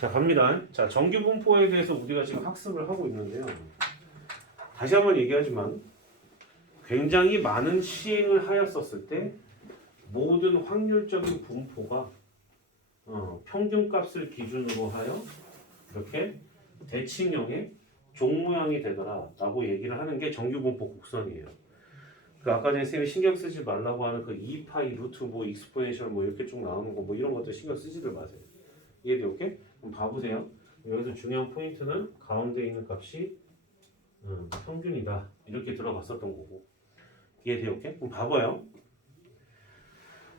자, 갑니다. 자, 정규 분포에 대해서 우리가 지금 학습을 하고 있는데요. 다시 한번 얘기하지만 굉장히 많은 시행을 하였었을 때 모든 확률적인 분포가 평균값을 기준으로 하여 이렇게 대칭형의 종 모양이 되더라라고 얘기를 하는 게 정규 분포 곡선이에요. 그 아까 전에 쌤이 신경 쓰지 말라고 하는 그 2파이 루트 뭐 익스포넨셜 뭐 이렇게 쭉 나오는 거 뭐 이런 것들 신경 쓰지들 마세요. 이해돼요? 오케이? 그럼 봐보세요. 여기서 중요한 포인트는 가운데 있는 값이 평균이다 이렇게 들어갔었던 거고. 이해돼요? 오케이? 그럼 봐봐요.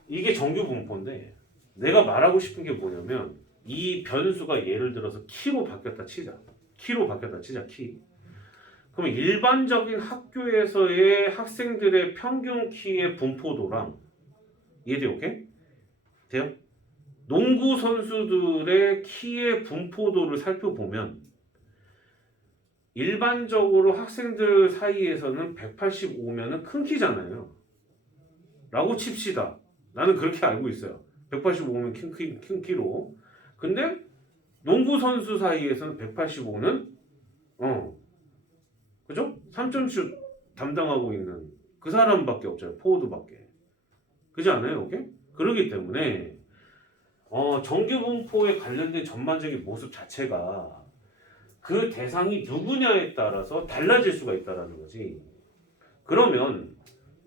이게 정규 분포인데 내가 말하고 싶은 게 뭐냐면 이 변수가 예를 들어서 키로 바뀌었다 치자. 키로 바뀌었다 치자. 키. 그러면 일반적인 학교에서의 학생들의 평균 키의 분포도랑 이해돼요? 오케이? 돼요? 농구 선수들의 키의 분포도를 살펴보면 일반적으로 학생들 사이에서는 185면은 큰 키잖아요. 라고 칩시다. 나는 그렇게 알고 있어요. 185면 큰 키로. 근데 농구 선수 사이에서는 185는 그죠? 3점슛 담당하고 있는 그 사람밖에 없잖아요. 포워드밖에. 그렇지 않아요? 오케이? 그렇기 때문에 정규 분포에 관련된 전반적인 모습 자체가 그 대상이 누구냐에 따라서 달라질 수가 있다는 거지. 그러면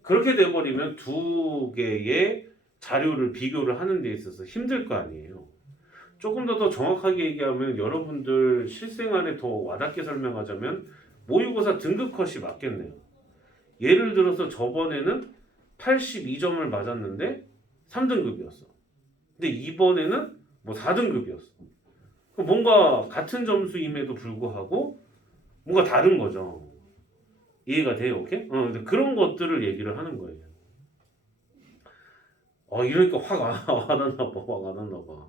그렇게 돼버리면 두 개의 자료를 비교를 하는 데 있어서 힘들 거 아니에요. 조금 더 정확하게 얘기하면 여러분들 실생활에 더 와닿게 설명하자면 모의고사 등급 컷이 맞겠네요. 예를 들어서 저번에는 82점을 맞았는데 3등급이었어. 근데 이번에는 뭐 4등급이었어. 뭔가 같은 점수임에도 불구하고 뭔가 다른 거죠. 이해가 돼요? 오케이? 근데 그런 것들을 얘기를 하는 거예요. 이러니까 확 와닿나 봐. 확 와닿나 봐.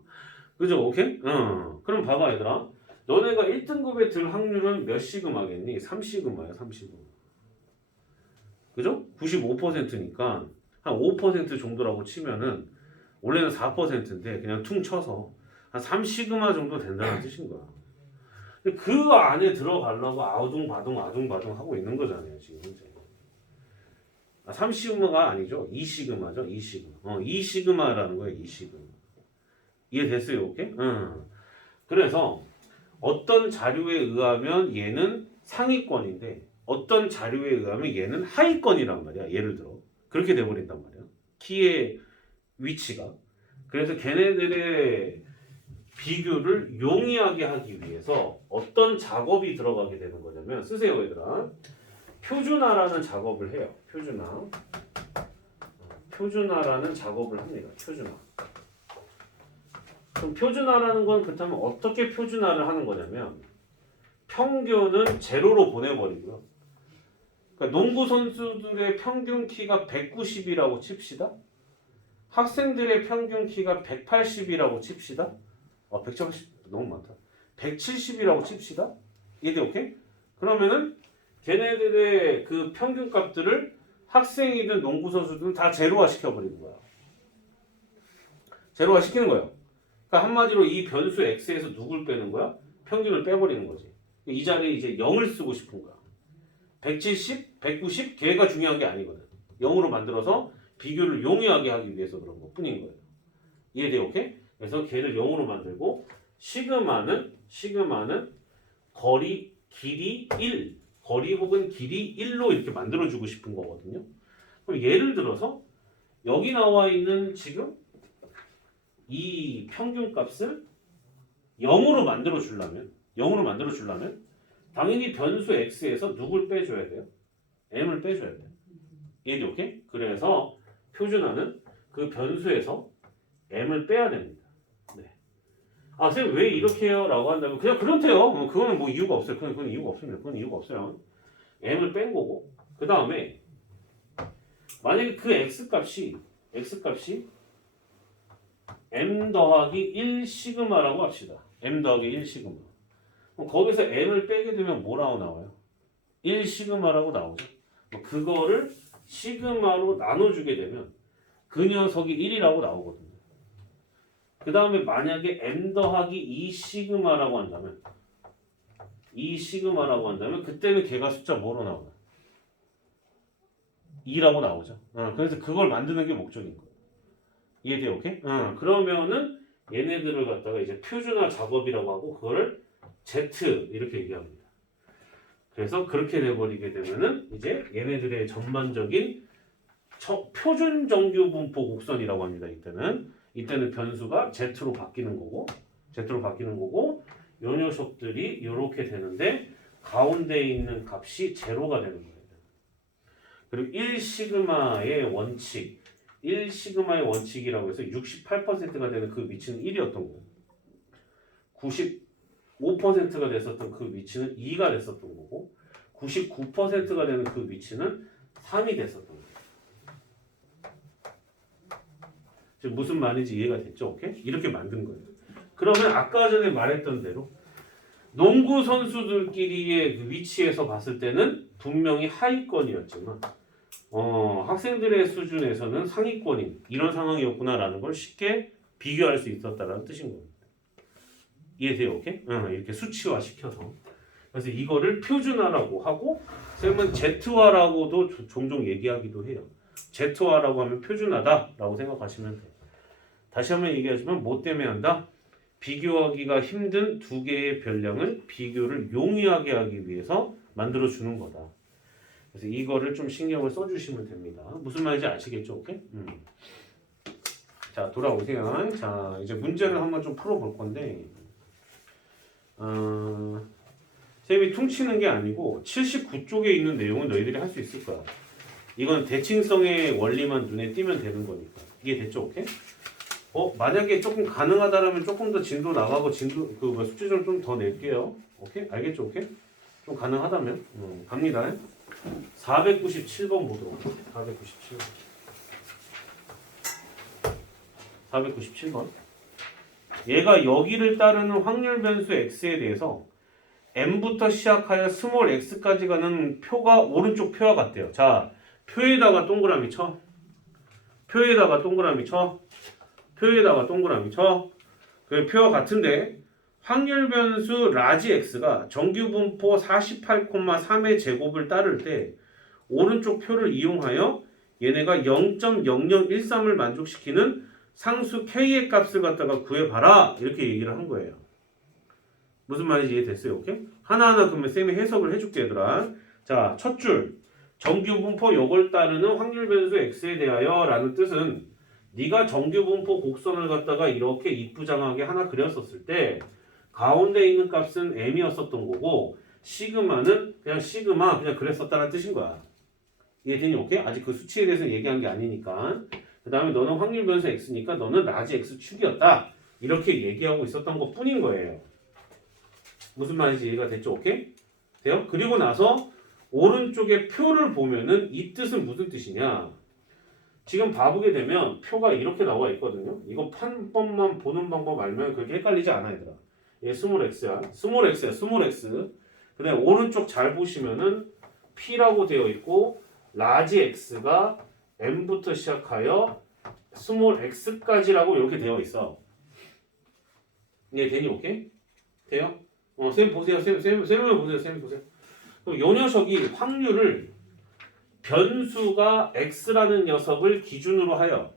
그죠? 오케이? 그럼 봐봐 얘들아. 너네가 1등급에 들 확률은 몇 시그마겠니? 3시그마야 3시그마. 그죠? 95%니까 한 5% 정도라고 치면은 원래는 4%인데 그냥 퉁 쳐서 한 3시그마 정도 된다는 뜻인 거야. 근데 그 안에 들어가려고 아둥바둥 하고 있는 거잖아요 지금 현재. 3시그마가 아니죠. 2시그마죠. 2시그마. 2시그마라는 거예요. 2시그마. 이해됐어요? 오케이? 그래서 어떤 자료에 의하면 얘는 상위권인데 어떤 자료에 의하면 얘는 하위권이란 말이야. 예를 들어 그렇게 돼버린단 말이야. 키의 위치가. 그래서 걔네들의 비교를 용이하게 하기 위해서 어떤 작업이 들어가게 되는 거냐면 쓰세요 얘들아. 표준화라는 작업을 해요. 표준화라는 작업을 합니다. 표준화. 그럼 표준화라는 건 그렇다면 어떻게 표준화를 하는 거냐면 평균은 제로로 보내버리고요. 그러니까 농구 선수들의 평균 키가 190이라고 칩시다. 학생들의 평균 키가 180이라고 칩시다. 180 너무 많다. 170이라고 칩시다. 이게 오케이? 그러면은 걔네들의 그 평균 값들을 학생이든 농구 선수든 다 제로화 시켜버리는 거야. 제로화 시키는 거예요. 그러니까 한마디로 이 변수 x에서 누굴 빼는 거야? 평균을 빼버리는 거지. 이 자리에 이제 0을 쓰고 싶은 거야. 170, 190 걔가 중요한 게 아니거든. 0으로 만들어서 비교를 용이하게 하기 위해서 그런 것 뿐인 거예요. 이해돼요? 오케이? 그래서 걔를 0으로 만들고 시그마는 거리, 길이 1 거리 혹은 길이 1로 이렇게 만들어주고 싶은 거거든요. 그럼 예를 들어서 여기 나와 있는 지금 이 평균 값을 0으로 만들어 주려면 당연히 변수 x에서 누굴 빼줘야 돼요? m을 빼줘야 돼요. 이해돼? 오케이? 그래서 표준화는 그 변수에서 m을 빼야 됩니다. 네. 선생님 왜 이렇게 해요? 라고 한다면 그냥 그렇대요. 그거는 뭐 이유가 없어요. 그건 이유가 없습니다. 그건 이유가 없어요. m을 뺀 거고 그 다음에 만약에 그 x값이 m 더하기 1 시그마라고 합시다. m 더하기 1 시그마. 그럼 거기서 m을 빼게 되면 뭐라고 나와요? 1 시그마라고 나오죠. 그거를 시그마로 나눠주게 되면 그 녀석이 1이라고 나오거든요. 그 다음에 만약에 m 더하기 2 시그마라고 한다면 2 시그마라고 한다면 그때는 걔가 숫자 뭐로 나오나? 2라고 나오죠. 그래서 그걸 만드는 게 목적인 거예요. 이해돼요? 오케이? 그러면은 얘네들을 갖다가 이제 표준화 작업이라고 하고 그거를 Z 이렇게 얘기합니다. 그래서 그렇게 돼버리게 되면은 이제 얘네들의 전반적인 표준 정규 분포 곡선이라고 합니다. 이때는 변수가 Z로 바뀌는 거고 요 녀석들이 이렇게 되는데 가운데 있는 값이 제로가 되는 거예요. 그리고 1시그마의 원칙이라고 해서 68%가 되는 그 위치는 1이었던 거고 95%가 됐었던 그 위치는 2가 됐었던 거고 99%가 되는 그 위치는 3이 됐었던 거예요. 지금 무슨 말인지 이해가 됐죠? 오케이? 이렇게 만든 거예요. 그러면 아까 전에 말했던 대로 농구 선수들끼리의 그 위치에서 봤을 때는 분명히 하위권이었지만 학생들의 수준에서는 상위권인 이런 상황이었구나라는 걸 쉽게 비교할 수 있었다는 뜻인 겁니다. 이해돼요? 오케이? 이렇게 수치화 시켜서 그래서 이거를 표준화라고 하고 쌤은 Z화라고도 종종 얘기하기도 해요. Z화라고 하면 표준화다라고 생각하시면 돼요. 다시 한번 얘기하지만 뭐 때문에 한다? 비교하기가 힘든 두 개의 별량을 비교를 용이하게 하기 위해서 만들어주는 거다. 그래서 이거를 좀 신경을 써주시면 됩니다. 무슨 말인지 아시겠죠? 오케이? 자, 돌아오세요. 자, 이제 문제를 한번 좀 풀어볼 건데 쌤이 퉁치는 게 아니고 79쪽에 있는 내용은 너희들이 할 수 있을 거야. 이건 대칭성의 원리만 눈에 띄면 되는 거니까. 이게 됐죠? 오케이? 만약에 조금 가능하다라면 조금 더 진도 나가고 숙제를 좀 더 낼게요. 오케이? 알겠죠? 오케이? 좀 가능하다면 갑니다. 497번 보도록 할게요. 497번. 얘가 여기를 따르는 확률 변수 x에 대해서 m부터 시작하여 스몰 x까지 가는 표가 오른쪽 표와 같대요. 자, 표에다가 동그라미 쳐. 표에다가 동그라미 쳐. 그 표와 같은데 확률 변수 라지 x가 정규 분포 48,3의 제곱을 따를 때 오른쪽 표를 이용하여 얘네가 0.0013을 만족시키는 상수 k의 값을 갖다가 구해봐라 이렇게 얘기를 한 거예요. 무슨 말인지 이해됐어요? 오케이? 하나하나 그러면 쌤이 해석을 해줄게 얘들아. 자, 첫 줄 정규 분포 요걸 따르는 확률 변수 x에 대하여 라는 뜻은 네가 정규 분포 곡선을 갖다가 이렇게 이쁘장하게 하나 그렸었을 때 가운데 있는 값은 m이었었던 거고 시그마는 그냥 시그마 그냥 그랬었다는 뜻인 거야. 이해되니? 오케이? 아직 그 수치에 대해서 얘기한 게 아니니까. 그 다음에 너는 확률 변수 x니까 너는 라지 x 축이었다. 이렇게 얘기하고 있었던 것 뿐인 거예요. 무슨 말인지 이해가 됐죠? 오케이? 돼요? 그리고 나서 오른쪽에 표를 보면은 이 뜻은 무슨 뜻이냐? 지금 봐보게 되면 표가 이렇게 나와 있거든요. 이거 한 번만 보는 방법 알면 그렇게 헷갈리지 않아 얘들아. 얘 스몰 x야. 스몰 x. 그 다음에 오른쪽 잘 보시면은 p라고 되어 있고 라지 x가 m부터 시작하여 스몰 x까지라고 이렇게 되어 있어. 네, 되니? 오케이? 돼요? 쌤 보세요. 쌤 보세요. 그럼 요 녀석이 확률을 변수가 x라는 녀석을 기준으로 하여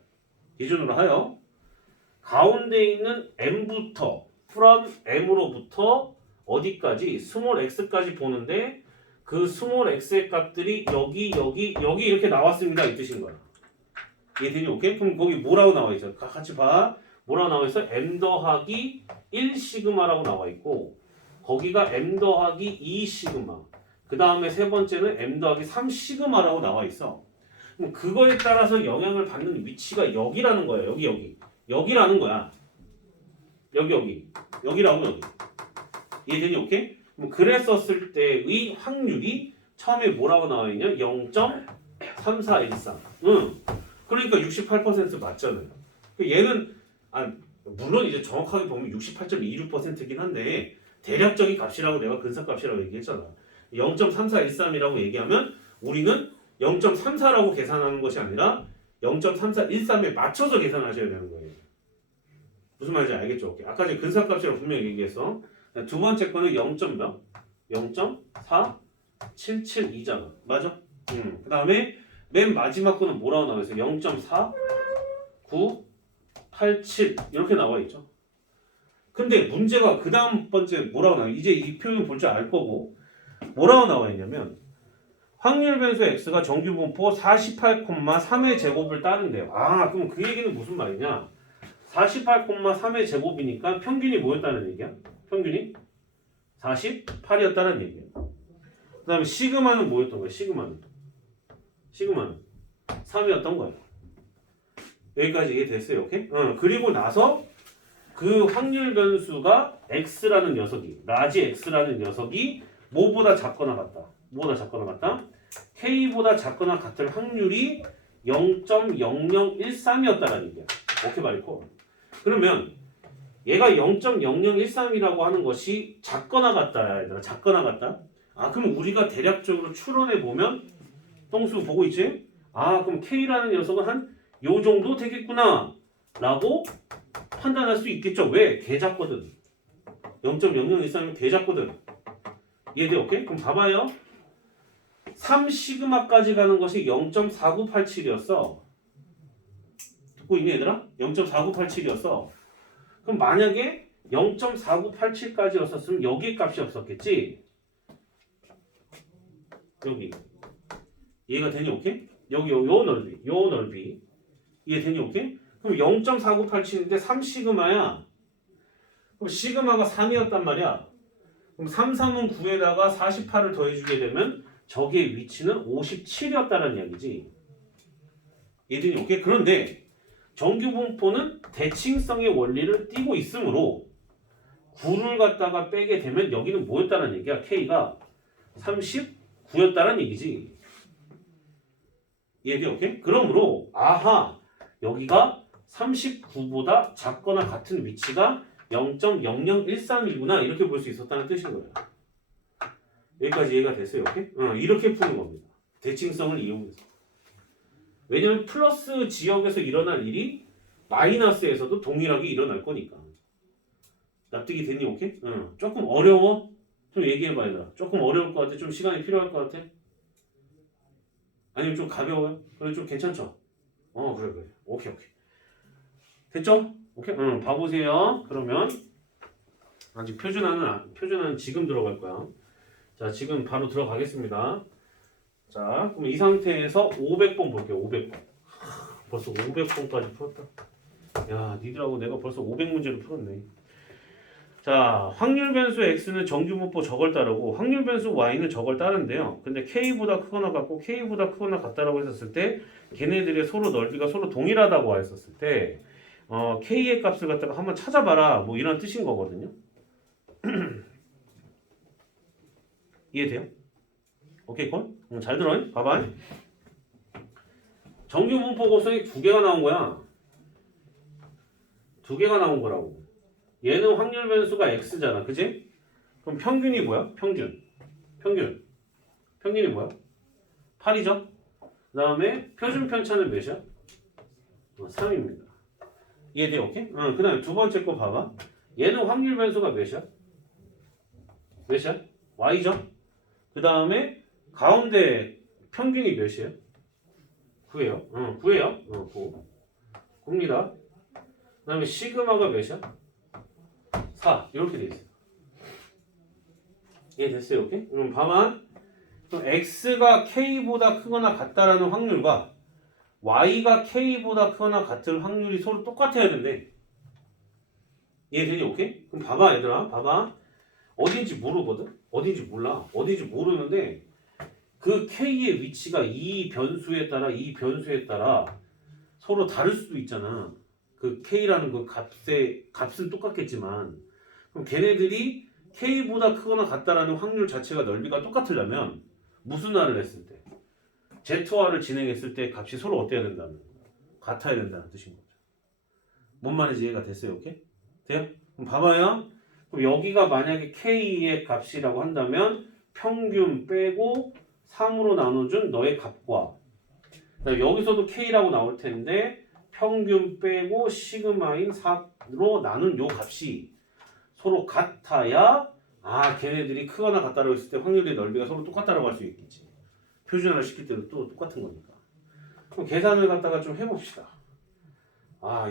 가운데 있는 m부터 from m으로부터 어디까지 스몰 x까지 보는데 그 스몰 x의 값들이 여기 이렇게 나왔습니다 이 뜻인 거야. 이해되니? 오케이? 그럼 거기 뭐라고 나와 있어? 같이 봐. 뭐라고 나와 있어? m 더하기 1 시그마라고 나와 있고 거기가 m 더하기 2 시그마. 그 다음에 세 번째는 m 더하기 3 시그마라고 나와 있어. 그럼 그거에 따라서 영향을 받는 위치가 여기라는 거야. 여기라는 거야. 여기라고 여기. 이해되니? 오케이? 그럼 그랬었을 때의 확률이 처음에 뭐라고 나와 있냐? 0.3413. 그러니까 68% 맞잖아요. 얘는 물론 이제 정확하게 보면 68.26%긴 한데 대략적인 값이라고 내가 근사값이라고 얘기했잖아. 0.3413이라고 얘기하면 우리는 0.34라고 계산하는 것이 아니라 0.3413에 맞춰서 계산하셔야 되는 거예요. 무슨 말인지 알겠죠? 오케이. 아까 전에 근사값이라고 분명히 얘기했어. 두 번째 거는 0점 몇? 0.4772잖아. 맞아? 그 다음에 맨 마지막 거는 뭐라고 나와 있어? 0.4987 이렇게 나와 있죠. 근데 문제가 그 다음 번째 뭐라고 나와? 이제 이 표현 볼 줄 알 거고 뭐라고 나와 있냐면 확률 변수 x가 정규 분포 48,3의 제곱을 따른대요. 아, 그럼 그 얘기는 무슨 말이냐? 48,3의 제곱이니까 평균이 뭐였다는 얘기야? 평균이 48이었다는 얘기야. 그 다음에 시그마는 뭐였던 거야? 시그마는 3이었던 거야. 여기까지 이해됐어요? 오케이? 그리고 나서 그 확률 변수가 x라는 녀석이 라지 x라는 녀석이 뭐보다 작거나 같다. 뭐보다 작거나 같다? k보다 작거나 같을 확률이 0.0013이었다라는 얘기야. 오케이 말이고. 그러면 얘가 0.0013이라고 하는 것이 작거나 같다. 얘들아. 작거나 같다. 아, 그럼 우리가 대략적으로 추론해 보면 동수 보고 있지? 아, 그럼 k라는 녀석은 한 요 정도 되겠구나 라고 판단할 수 있겠죠. 왜? 개 작거든. 0.0013이면 개 작거든. 이해돼? 오케이? 그럼 봐봐요. 3시그마까지 가는 것이 0.4987이었어. 듣고 있니 얘들아? 0.4987이었어. 그럼 만약에 0.4987까지였었으면 여기 값이 없었겠지? 여기. 이해가 되니? 오케이? 여기 요 넓이. 이해되니? 오케이? 그럼 0.4987인데 3시그마야. 그럼 시그마가 3이었단 말이야. 그럼 33은 9에다가 48을 더해주게 되면 저기의 위치는 57이었다는 이야기지. 이해되니? 오케이? 그런데 정규분포는 대칭성의 원리를 띠고 있으므로 9를 갖다가 빼게 되면 여기는 뭐였다는 얘기야? K가 39였다는 얘기지. 이해돼? 오케이? 그러므로 아하 여기가 39보다 작거나 같은 위치가 0.0013이구나 이렇게 볼 수 있었다는 뜻인 거야. 여기까지 이해가 됐어요? 오케이? 이렇게 푸는 겁니다. 대칭성을 이용해서. 왜냐면 플러스 지역에서 일어날 일이 마이너스에서도 동일하게 일어날 거니까. 납득이 되니? 오케이? 조금 어려워? 좀 얘기해봐 얘들아. 조금 어려울 것 같아? 좀 시간이 필요할 것 같아? 아니면 좀 가벼워요? 그래 좀 괜찮죠? 그래. 오케이. 됐죠? 오케이? 봐보세요. 그러면 아직 표준화는 지금 들어갈 거야. 자, 지금 바로 들어가겠습니다. 자, 그럼 이 상태에서 500번 볼게요. 500번. 벌써 500번까지 풀었다. 야, 니들하고 내가 벌써 500문제를 풀었네. 자, 확률 변수 x는 정규분포 저걸 따르고 확률 변수 y는 저걸 따른대요. 근데 k보다 크거나 같고 k보다 크거나 같다라고 했었을 때 걔네들의 서로 넓이가 서로 동일하다고 했었을 때 k의 값을 갖다가 한번 찾아봐라 뭐 이런 뜻인 거거든요. 이해돼요? 오케이 콜? 잘 들어요? 봐봐. 정규분포 곱성이 두 개가 나온 거야. 두 개가 나온 거라고. 얘는 확률 변수가 x잖아. 그지? 그럼 평균이 뭐야? 평균이 뭐야? 8이죠? 그 다음에 표준 편차는 몇이야? 3입니다. 이해돼? 오케이? 그 다음에 두 번째 거 봐봐. 얘는 확률 변수가 몇이야? y죠? 그 다음에 가운데 평균이 몇이에요? 9예요. 9예요. 9. 9입니다. 그 다음에 시그마가 몇이야? 4. 이렇게 돼 있어요. 이해됐어요? 오케이? 그럼 봐봐. 그럼 x가 k보다 크거나 같다라는 확률과 y가 k보다 크거나 같을 확률이 서로 똑같아야 된대. 이해되니? 오케이? 그럼 봐봐 얘들아. 봐봐. 어딘지 모르거든? 어딘지 몰라. 어딘지 모르는데 그 k의 위치가 이 변수에 따라 서로 다를 수도 있잖아. 그 k라는 그 값은 똑같겠지만 그럼 걔네들이 k보다 크거나 같다라는 확률 자체가 넓이가 똑같으려면 무슨 화를 했을 때? Z화를 진행했을 때 값이 서로 어때야 된다는 같아야 된다는 뜻인 거죠. 뭔 말인지 이해가 됐어요? 오케이? 돼요? 그럼 봐봐요. 그럼 여기가 만약에 k의 값이라고 한다면 평균 빼고 3으로 나눠준 너의 값과 여기서도 k라고 나올 텐데 평균 빼고 시그마인 4로 나눈 요 값이 서로 같아야 걔네들이 크거나 같다라고 했을 때 확률의 넓이가 서로 똑같다라고 할 수 있겠지. 표준화를 시킬 때도 또 똑같은 거니까. 그럼 계산을 갖다가 좀 해봅시다.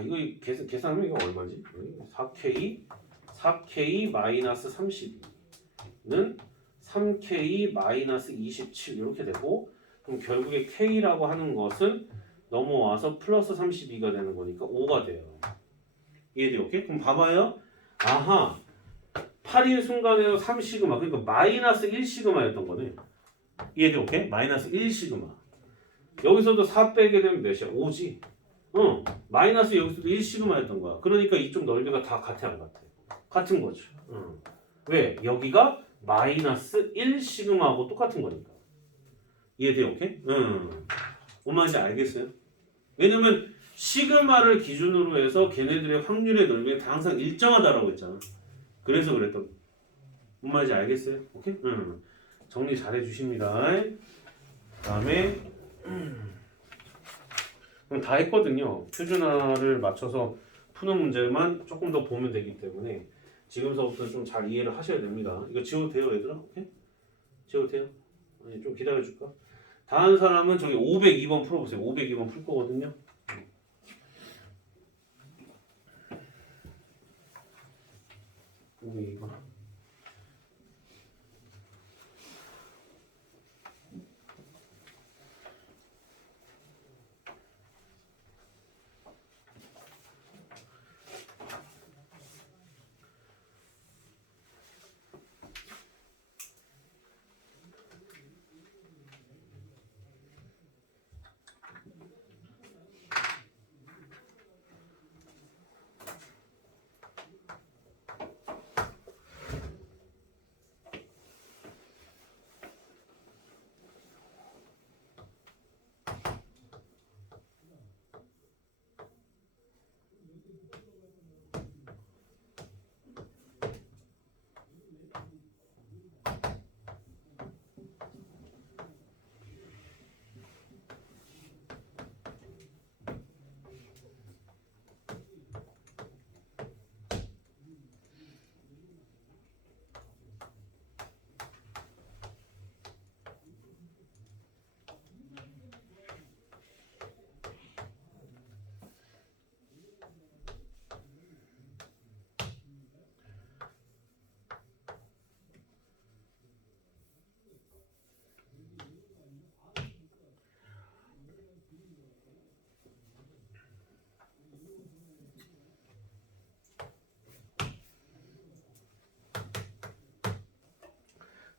이거 계산하면 이거 얼마지? 4K 마이너스 32는 3K 마이너스 27 이렇게 되고, 그럼 결국에 K라고 하는 것은 넘어와서 플러스 32가 되는 거니까 5가 돼요. 이해돼요? 오케이? 그럼 봐봐요. 8인 순간에는 3시그마, 그러니까 마이너스 1시그마였던 거네. 이해돼요? 오케이? 마이너스 1시그마. 여기서도 4 빼게 되면 몇이야? 5지? 마이너스 여기서도 1시그마였던 거야. 그러니까 이쪽 넓이가 다 같아 안 같아? 같은 거죠. 왜? 여기가 마이너스 1시그마하고 똑같은 거니까. 이해돼요? 오케이? 뭔 말인지 알겠어요? 왜냐면 시그마를 기준으로 해서 걔네들의 확률의 넓이가 다 항상 일정하다라고 했잖아. 그래서 그랬던. 뭔 말인지 알겠어요? 오케이? 정리 잘 해주십니다. 그다음에 다 했거든요. 표준화를 맞춰서 푸는 문제만 조금 더 보면 되기 때문에 지금서부터 좀 잘 이해를 하셔야 됩니다. 이거 지워도 돼요, 얘들아? 오케이? 지워도 돼요? 아니, 좀 기다려줄까? 다른 사람은 저기 502번 풀어보세요. 502번 풀 거거든요. 502번.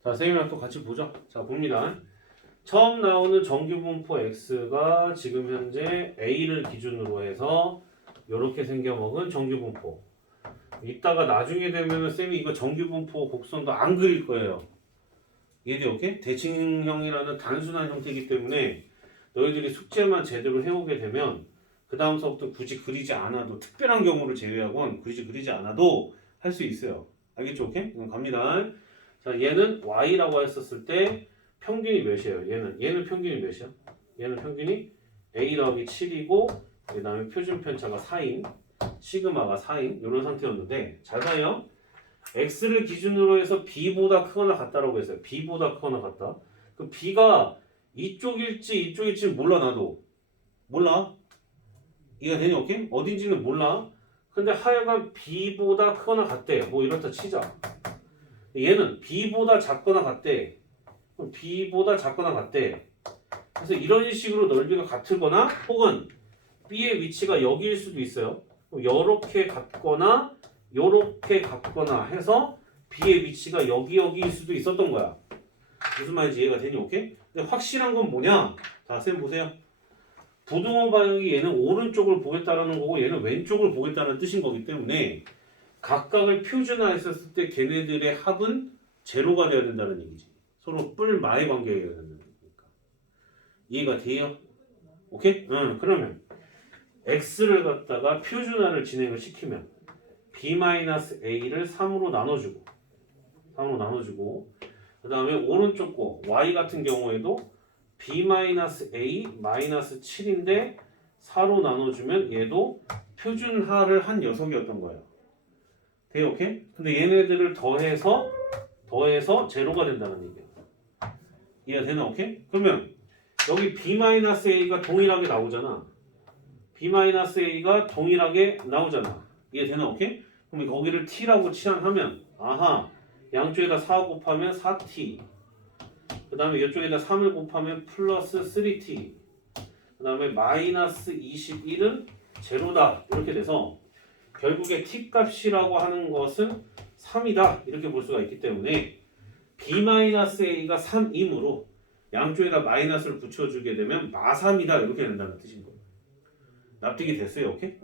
자, 선생님이랑 또 같이 보자. 자, 봅니다. 처음 나오는 정규분포 x가 지금 현재 a를 기준으로 해서 이렇게 생겨먹은 정규분포. 이따가 나중에 되면은 쌤이 이거 정규분포 곡선도 안 그릴 거예요. 이해돼요? 오케이? 대칭형이라는 단순한 형태이기 때문에 너희들이 숙제만 제대로 해오게 되면 그 다음서부터 굳이 그리지 않아도, 특별한 경우를 제외하고는 굳이 그리지 않아도 할 수 있어요. 알겠죠? 오케이? 그럼 갑니다. 자, 얘는 y라고 했었을 때 평균이 몇이에요? 얘는 평균이 몇이야? 얘는 평균이 a 더하기 7이고, 그 다음에 표준 편차가 4인, 시그마가 4인 이런 상태였는데, 잘 봐요. x를 기준으로 해서 b보다 크거나 같다라고 했어요. b보다 크거나 같다. 그 b가 이쪽일지 몰라. 나도 몰라. 이해가 되니? 오케이? 어딘지는 몰라. 근데 하여간 b보다 크거나 같대. 뭐 이렇다 치자. 얘는 b보다 작거나 같대. 그럼 b보다 작거나 같대. 그래서 이런 식으로 넓이가 같을거나, 혹은 b의 위치가 여기일 수도 있어요. 요렇게 같거나 요렇게 같거나 해서 b의 위치가 여기일 수도 있었던 거야. 무슨 말인지 이해가 되니? 오케이? 근데 확실한 건 뭐냐? 자, 쌤 보세요. 부등호 방향이 얘는 오른쪽을 보겠다라는 거고 얘는 왼쪽을 보겠다는 뜻인 거기 때문에 각각을 표준화했었을 때 걔네들의 합은 제로가 돼야 된다는 얘기지. 서로 뿔마의 관계가 돼야 된다는 얘기니까. 이해가 돼요? 오케이? 그러면 x를 갖다가 표준화를 진행을 시키면 b-a를 3으로 나눠주고 그 다음에 오른쪽 거 y 같은 경우에도 b-a-7인데 4로 나눠주면 얘도 표준하를 한 녀석이었던 거예요. 돼요? 오케이? 근데 얘네들을 더해서 제로가 된다는 얘기야. 이해가 되나? 오케이? 그러면 여기 b-a가 동일하게 나오잖아. b-a가 동일하게 나오잖아. 이해되나? 오케이? 그럼 거기를 t라고 치환하면 아하 양쪽에다 4 곱하면 4t 그 다음에 이쪽에다 3을 곱하면 플러스 3t 그 다음에 마이너스 21은 제로다 이렇게 돼서 결국에 t 값이라고 하는 것은 3이다 이렇게 볼 수가 있기 때문에 b-a가 3이므로 양쪽에다 마이너스를 붙여주게 되면 마3이다 이렇게 된다는 뜻인 거예요. 납득이 됐어요? 오케이?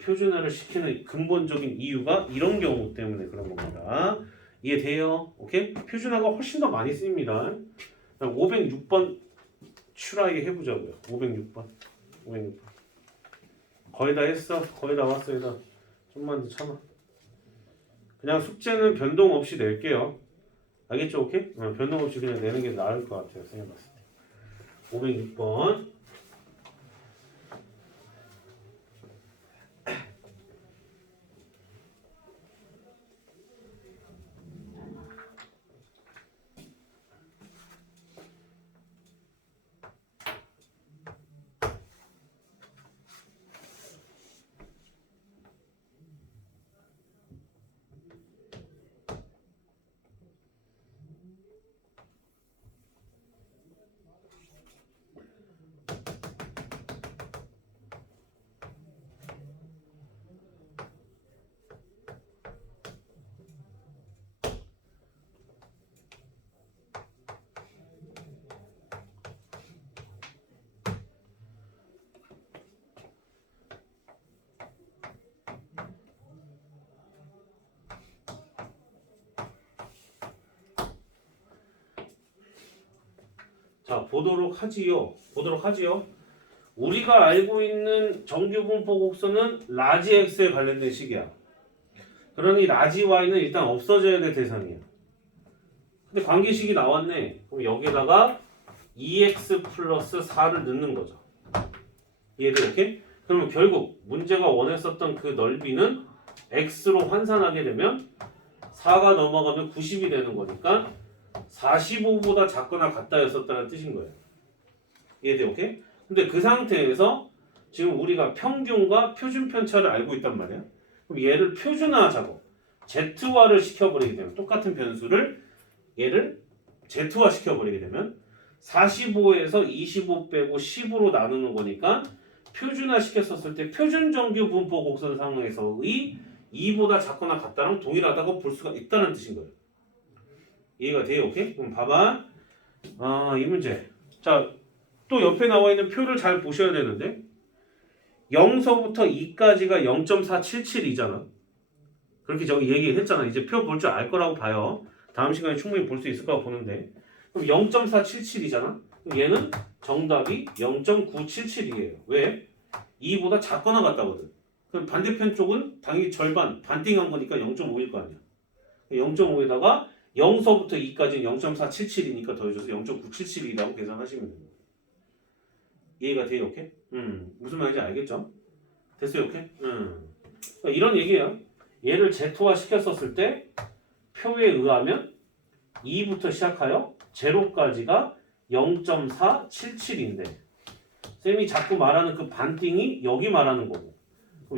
표준화를 시키는 근본적인 이유가 이런 경우 때문에 그런 겁니다. 이해돼요? 오케이? 표준화가 훨씬 더 많이 쓰입니다. 506번 추라이 해보자고요. 506번. 거의 다 했어. 거의 다 왔어. 얘다. 좀만 더 참아. 그냥 숙제는 변동 없이 낼게요. 알겠죠? 오케이? 변동 없이 그냥 내는 게 나을 것 같아요. 생각해봤을 때. 506번. 자, 보도록 하지요. 우리가 알고 있는 정규분포 곡선은 라지 x에 관련된 식이야. 그러니 라지 y는 일단 없어져야 될 대상이야. 근데 관계식이 나왔네. 그럼 여기다가 2x 플러스 4를 넣는 거죠. 이해돼? 오케이? 그러면 결국 문제가 원했었던 그 넓이는 x로 환산하게 되면 4가 넘어가면 90이 되는 거니까 45보다 작거나 같다였었다는 뜻인 거예요. 이해돼? 오케이? 근데 그 상태에서 지금 우리가 평균과 표준 편차를 알고 있단 말이야. 그럼 얘를 표준화하자고 Z화를 시켜버리게 되면 똑같은 변수를 얘를 Z화 시켜버리게 되면 45에서 25 빼고 10으로 나누는 거니까 표준화 시켰었을 때 표준정규 분포 곡선 상에서의 2보다 작거나 같다랑 동일하다고 볼 수가 있다는 뜻인 거예요. 이해가 돼요? 오케이? 그럼 봐봐. 이 문제. 자, 또 옆에 나와 있는 표를 잘 보셔야 되는데 0서부터 2까지가 0.477이잖아. 그렇게 저기 얘기했잖아. 이제 표 볼 줄 알 거라고 봐요. 다음 시간에 충분히 볼 수 있을 거라고 보는데 그럼 0.477이잖아. 얘는 정답이 0.977이에요. 왜? 2보다 작거나 같다거든. 그럼 반대편 쪽은 당연히 절반, 반띵한 거니까 0.5일 거 아니야. 0.5에다가 0서부터 2까지는 0.477이니까 더해줘서 0.977이라고 계산하시면 됩니다. 이해가 돼요? 오케이? 무슨 말인지 알겠죠? 됐어요? 오케이? 그러니까 이런 얘기예요. 얘를 Z화 시켰었을 때 표에 의하면 2부터 시작하여 0까지가 0.477인데 쌤이 자꾸 말하는 그 반띵이 여기 말하는 거고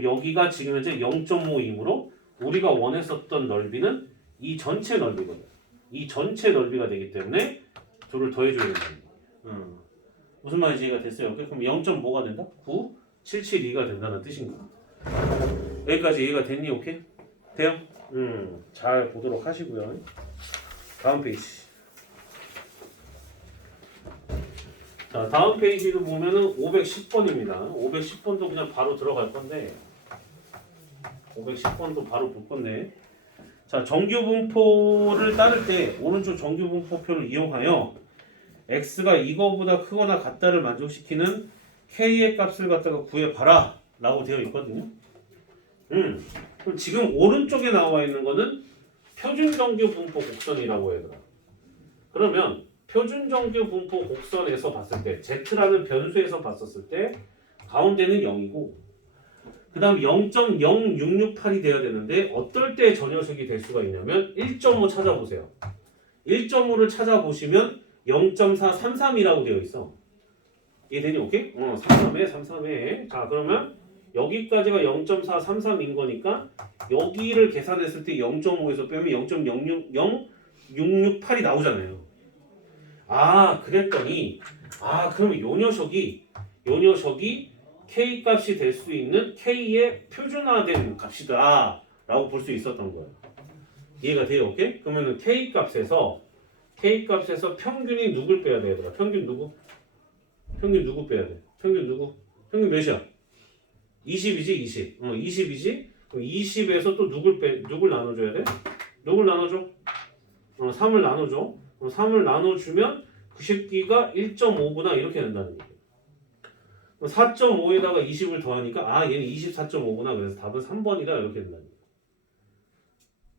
여기가 지금 현재 0.5이므로 우리가 원했었던 넓이는 이 전체 넓이거든. 이 전체 넓이가 되기 때문에 둘을 더해줘야 된다는 거야. 무슨 말인지 이해가 됐어요? 그럼 0.5가 된다? 9,772가 된다는 뜻인 거야. 여기까지 이해가 됐니? 오케이? 돼요? 잘 보도록 하시고요. 다음 페이지. 자, 다음 페이지도 보면은 510번입니다. 510번도 그냥 바로 들어갈 건데 510번도 바로 볼 건데 자, 정규분포를 따를 때 오른쪽 정규분포표를 이용하여 x가 이거보다 크거나 같다를 만족시키는 k의 값을 갖다가 구해봐라 라고 되어 있거든요. 그럼 지금 오른쪽에 나와 있는 거는 표준정규분포 곡선이라고 얘들아. 그러면 표준정규분포 곡선에서 봤을 때 Z라는 변수에서 봤었을 때 가운데는 0이고 그 다음 0.0668이 돼야 되는데 어떨 때 저 녀석이 될 수가 있냐면 1.5 찾아보세요. 1.5를 찾아보시면 0.433이라고 되어 있어. 이해되니? 오케이? 33에 33에. 자 그러면 여기까지가 0.433인 거니까 여기를 계산했을 때 0.5에서 빼면 0.668이 나오잖아요. 아 그랬더니 그러면 요 녀석이 K 값이 될 수 있는 K의 표준화된 값이다 라고 볼 수 있었던 거예요. 이해가 돼요? 오케이? 그러면은 K 값에서 평균이 누굴 빼야 돼 얘들아? 평균 누구 빼야 돼? 평균 누구? 평균 몇이야? 20이지 20. 20이지? 그럼 20에서 또 누굴 나눠줘야 돼? 누굴 나눠줘? 3을 나눠줘. 3을 나눠주면 그 새끼가 1.5구나 이렇게 된다는 얘기야. 4.5에다가 20을 더하니까 얘는 24.5구나. 그래서 답은 3번이다 이렇게 된다는 얘기야.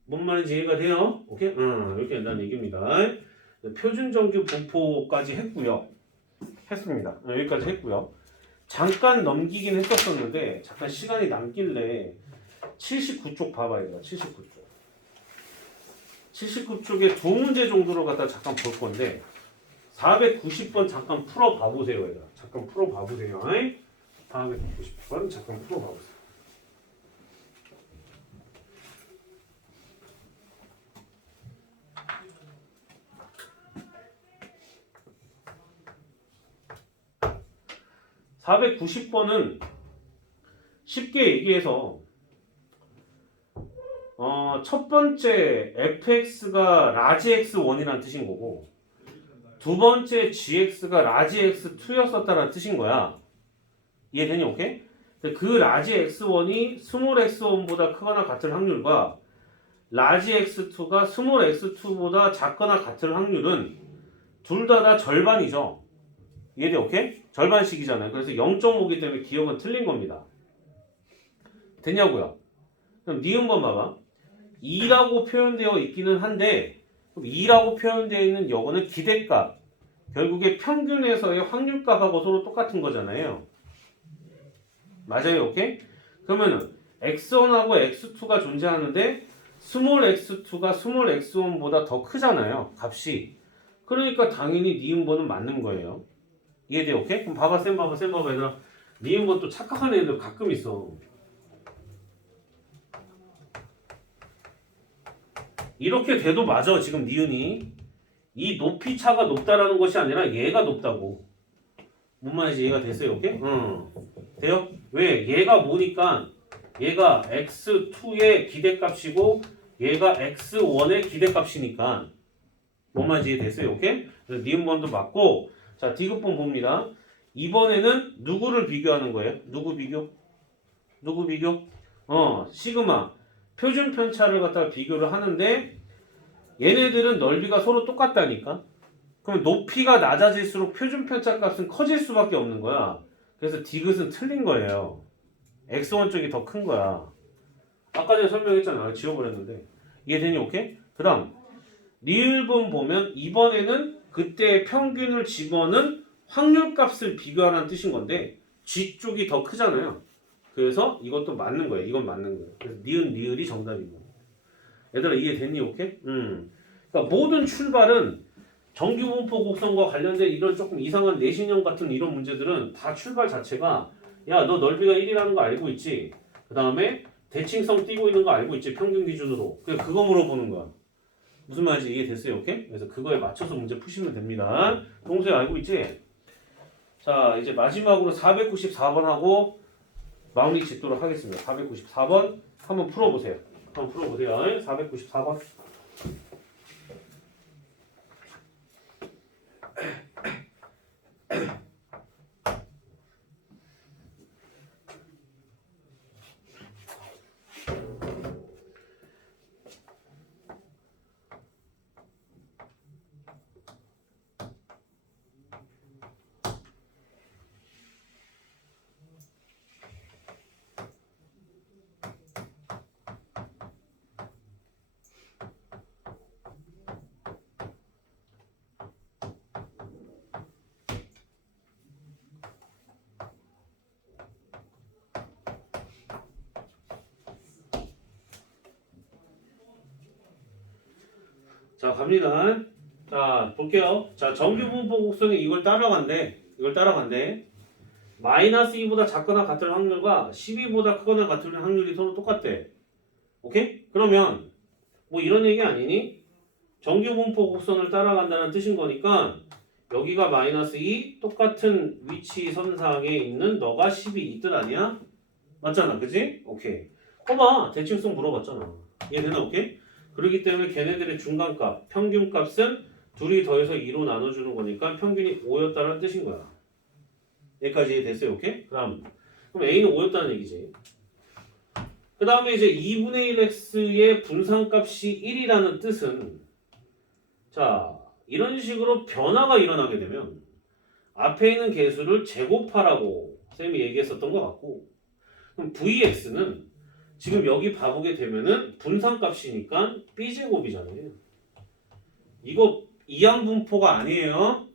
뭔 말인지 이해가 돼요? 오케이? 이렇게 된다는 얘기입니다. 표준정규 분포까지 했고요. 했습니다. 여기까지 했고요. 잠깐 넘기긴 했었었는데 잠깐 시간이 남길래 79쪽 봐봐요. 79쪽에 두 문제 정도로 갖다 잠깐 볼 건데 490번 잠깐 풀어 봐보세요. 얘들아. 잠깐 풀어 봐보세요. 490번 잠깐 풀어 봐보세요. (490번은) 쉽게 얘기해서 첫 번째 fx가 라지 x1이라는 뜻인 거고 두 번째 gx가 라지 x2였었다는 뜻인 거야. 이해되니? 오케이? 그 라지 x1이 스몰 x1보다 크거나 같을 확률과 라지 x2가 스몰 x2보다 작거나 같을 확률은 둘 다 절반이죠. 이해돼? 오케이? 절반씩이잖아요. 그래서 0.5기 때문에 기억은 틀린 겁니다. 됐냐고요? 그럼 니은번 봐봐. 2라고 표현되어 있기는 한데 그럼 2라고 표현되어 있는 요거는 기대값 결국에 평균에서의 확률값하고 서로 똑같은 거잖아요. 맞아요? 오케이? 그러면은 x1하고 x2가 존재하는데 스몰 x2가 스몰 x1보다 더 크잖아요. 값이. 그러니까 당연히 니은번은 맞는 거예요. 이해돼? 오케이? 그럼 봐봐 쌤 봐봐 얘들아. 니은번 또 착각하는 애들 가끔 있어. 이렇게 돼도 맞아. 지금 니은이 이 높이 차가 높다라는 것이 아니라 얘가 높다고. 뭔 말인지 이해가 됐어요? 오케이? 돼요? 왜? 얘가 뭐니까 얘가 x2의 기대값이고 얘가 x1의 기대값이니까 뭔 말인지 이해됐어요? 오케이? 그래서 니은번도 맞고 자 디귿번 봅니다. 이번에는 누구를 비교하는 거예요? 누구 비교? 시그마 표준 편차를 갖다가 비교를 하는데 얘네들은 넓이가 서로 똑같다니까. 그럼 높이가 낮아질수록 표준 편차 값은 커질 수밖에 없는 거야. 그래서 디귿은 틀린 거예요. x1 쪽이 더 큰 거야. 아까 전에 설명했잖아. 지워버렸는데. 이해되니? 오케이? 그 다음 리을분 보면 이번에는 그때의 평균을 집어넣은 확률값을 비교하라는 뜻인 건데 G 쪽이 더 크잖아요. 그래서 이것도 맞는 거예요. 이건 맞는 거예요. 그래서 니은 리을이 정답인 거예요. 얘들아 이해됐니? 오케이? 그러니까 모든 출발은 정규분포 곡선과 관련된 이런 조금 이상한 내신형 같은 이런 문제들은 다 출발 자체가 야 너 넓이가 1이라는 거 알고 있지? 그 다음에 대칭성 띄고 있는 거 알고 있지? 평균 기준으로. 그냥 그거 물어보는 거야. 무슨 말인지 이해됐어요? 오케이? 그래서 그거에 맞춰서 문제 푸시면 됩니다. 동수에 알고 있지? 자 이제 마지막으로 494번 하고 마무리 짓도록 하겠습니다. 494번 한번 풀어보세요. 494번. 자, 갑니다. 자, 볼게요. 자, 정규분포 곡선이 이걸 따라간대. 이걸 따라간대. 마이너스 2보다 작거나 같을 확률과 12보다 크거나 같을 확률이 서로 똑같대. 오케이? 그러면 뭐 이런 얘기 아니니? 정규분포 곡선을 따라간다는 뜻인 거니까 여기가 마이너스 2 똑같은 위치 선상에 있는 너가 12 이 뜻 아니야? 맞잖아, 그지? 오케이. 봐봐, 대칭성 물어봤잖아. 얘네는 오케이? 그렇기 때문에 걔네들의 중간값, 평균값은 둘이 더해서 2로 나눠주는 거니까 평균이 5였다는 뜻인 거야. 여기까지 됐어요, 오케이? 그럼 A는 5였다는 얘기지. 그 다음에 이제 2분의 1x의 분산값이 1이라는 뜻은 자, 이런 식으로 변화가 일어나게 되면 앞에 있는 개수를 제곱하라고 쌤이 얘기했었던 것 같고 그럼 vx는 지금 여기 봐보게 되면은 분산값이니까 b제곱이잖아요. 이거 이항분포가 아니에요.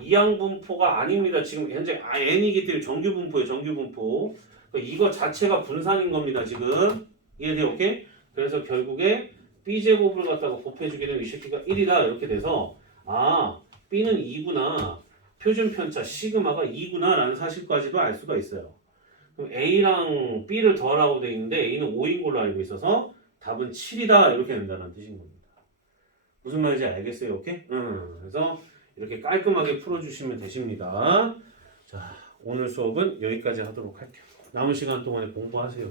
이항분포가 아닙니다. 지금 현재 n이기 때문에 정규분포예요. 정규분포. 이거 자체가 분산인 겁니다. 지금 이해돼요? 오케이? 그래서 결국에 b제곱을 갖다가 곱해주게 되면 이 새끼가 1이다 이렇게 돼서 아 b는 2구나 표준 편차 시그마가 2구나 라는 사실까지도 알 수가 있어요. 그럼 a랑 b를 더하라고 돼 있는데 a는 5인 걸로 알고 있어서 답은 7이다 이렇게 된다는 뜻인 겁니다. 무슨 말인지 알겠어요? 오케이? 그래서 이렇게 깔끔하게 풀어주시면 되십니다. 자, 오늘 수업은 여기까지 하도록 할게요. 남은 시간 동안에 공부하세요.